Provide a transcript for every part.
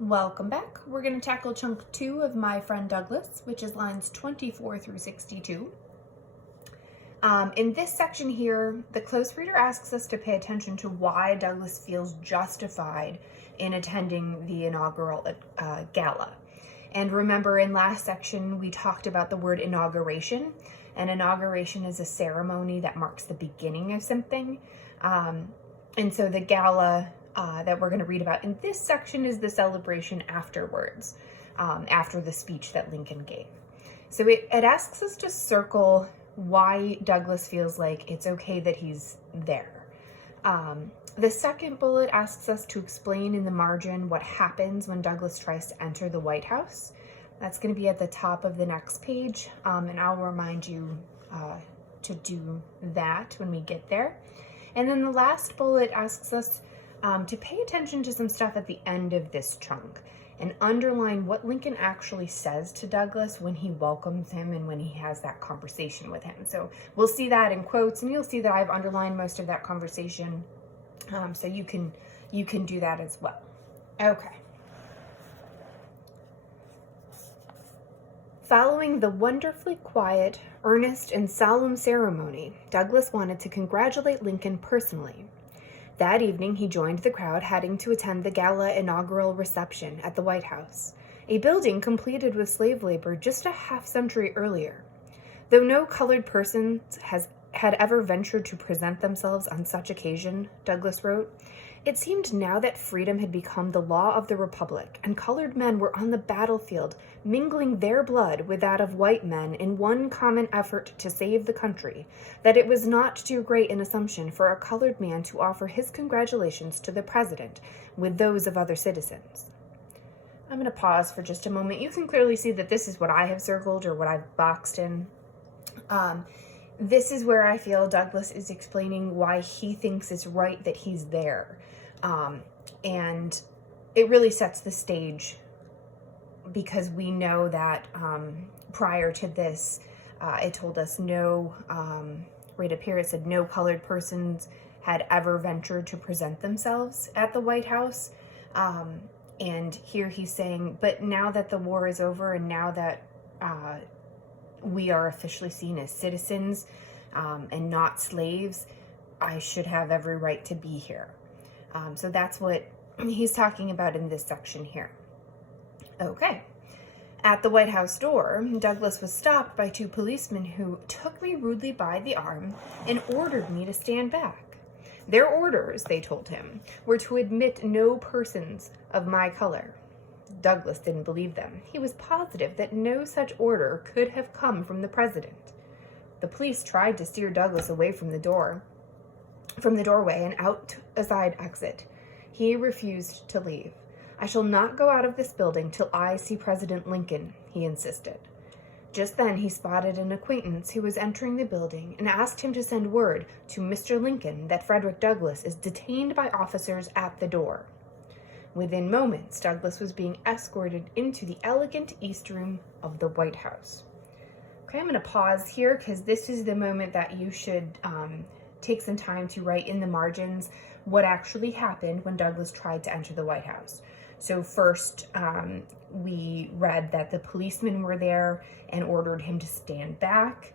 Welcome back. We're going to tackle chunk 2 of My Friend Douglas, which is lines 24 through 62. In this section here, the close reader asks us to pay attention to why Douglas feels justified in attending the inaugural gala. And remember, in last section, we talked about the word inauguration. An inauguration is a ceremony that marks the beginning of something. And so the gala that we're going to read about in this section is the celebration afterwards, after the speech that Lincoln gave. So it asks us to circle why Douglas feels like it's okay that he's there. The second bullet asks us to explain in the margin what happens when Douglas tries to enter the White House. That's going to be at the top of the next page, and I'll remind you to do that when we get there. And then the last bullet asks us to pay attention to some stuff at the end of this chunk and underline what Lincoln actually says to Douglas when he welcomes him and when he has that conversation with him. So we'll see that in quotes, and you'll see that I've underlined most of that conversation, so you can do that as well. Okay. Following the wonderfully quiet, earnest, and solemn ceremony, Douglas wanted to congratulate Lincoln personally. That evening, he joined the crowd heading to attend the gala inaugural reception at the White House, a building completed with slave labor just a half-century earlier. Though no colored person had ever ventured to present themselves on such occasion, Douglas wrote, it seemed now that freedom had become the law of the Republic, and colored men were on the battlefield, mingling their blood with that of white men in one common effort to save the country, that it was not too great an assumption for a colored man to offer his congratulations to the president with those of other citizens. I'm going to pause for just a moment. You can clearly see that this is what I have circled or what I've boxed in. This is where I feel Douglas is explaining why he thinks it's right that he's there. And it really sets the stage because we know that prior to this, it told us right up here, it said no colored persons had ever ventured to present themselves at the White House. And here he's saying, but now that the war is over and now that we are officially seen as citizens and not slaves, I should have every right to be here. So that's what he's talking about in this section here. Okay. At the White House door, Douglas was stopped by 2 policemen who took me rudely by the arm and ordered me to stand back. Their orders, they told him, were to admit no persons of my color. Douglas didn't believe them. He was positive that no such order could have come from the president. The police tried to steer Douglas away from the doorway and out a side exit. He refused to leave. I shall not go out of this building till I see President Lincoln, he insisted. Just then he spotted an acquaintance who was entering the building and asked him to send word to Mr. Lincoln that Frederick Douglass is detained by officers at the door. Within moments, Douglas was being escorted into the elegant East Room of the White House. Okay, I'm going to pause here because this is the moment that you should take some time to write in the margins what actually happened when Douglas tried to enter the White House. So first, we read that the policemen were there and ordered him to stand back.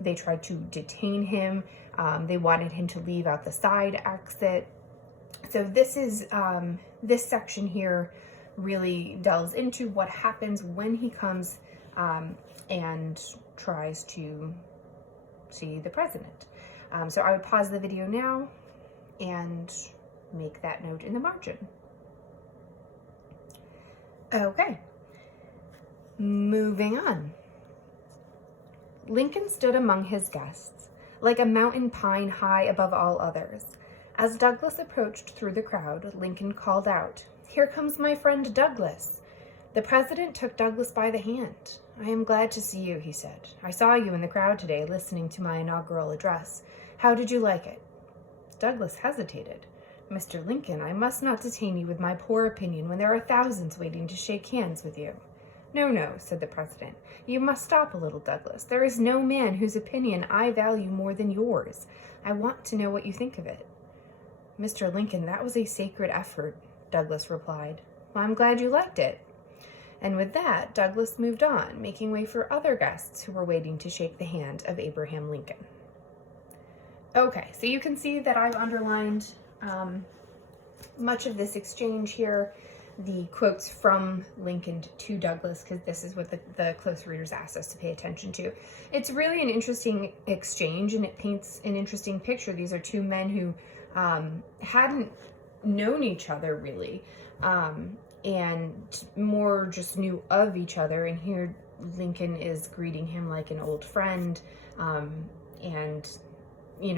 They tried to detain him. They wanted him to leave out the side exit. So this is this section here really delves into what happens when he comes and tries to see the president. So I would pause the video now and make that note in the margin. Okay, moving on. Lincoln stood among his guests, like a mountain pine high above all others. As Douglas approached through the crowd, Lincoln called out, "Here comes my friend Douglas." The president took Douglas by the hand. "I am glad to see you," he said. "I saw you in the crowd today listening to my inaugural address. How did you like it?" Douglas hesitated. "Mr. Lincoln, I must not detain you with my poor opinion when there are thousands waiting to shake hands with you." "No, no," said the president. "You must stop a little, Douglas. There is no man whose opinion I value more than yours. I want to know what you think of it." "Mr. Lincoln, that was a sacred effort," Douglas replied. Well, I'm glad you liked it. And with that, Douglas moved on, making way for other guests who were waiting to shake the hand of Abraham Lincoln. Okay, so you can see that I've underlined much of this exchange here, the quotes from Lincoln to Douglas, because this is what the close readers asked us to pay attention to. It's really an interesting exchange, and it paints an interesting picture. These are two men who hadn't known each other really, and more just knew of each other. And here Lincoln is greeting him like an old friend, and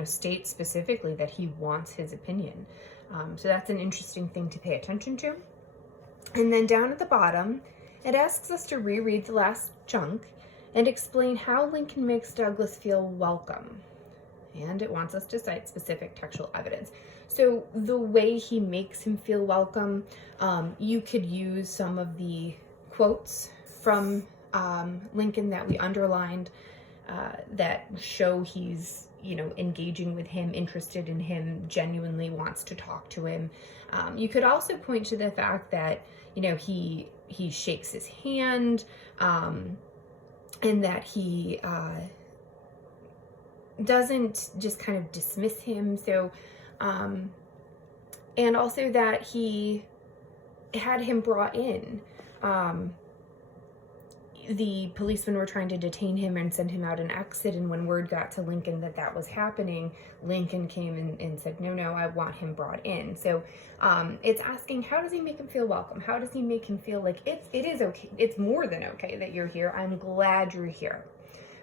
states specifically that he wants his opinion. So that's an interesting thing to pay attention to. And then down at the bottom, it asks us to reread the last chunk and explain how Lincoln makes Douglas feel welcome. And it wants us to cite specific textual evidence. So the way he makes him feel welcome, you could use some of the quotes from Lincoln that we underlined that show he's engaging with him, interested in him, genuinely wants to talk to him. You could also point to the fact that he shakes his hand, and that he doesn't just kind of dismiss him. So and also that he had him brought in. The policemen were trying to detain him and send him out an exit, and when word got to Lincoln that that was happening, Lincoln came and said, no, I want him brought in. So it's asking, how does he make him feel welcome? How does he make him feel like it is okay, it's more than okay that you're here, I'm glad you're here.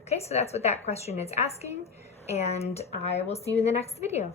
Okay, so that's what that question is asking, and I will see you in the next video.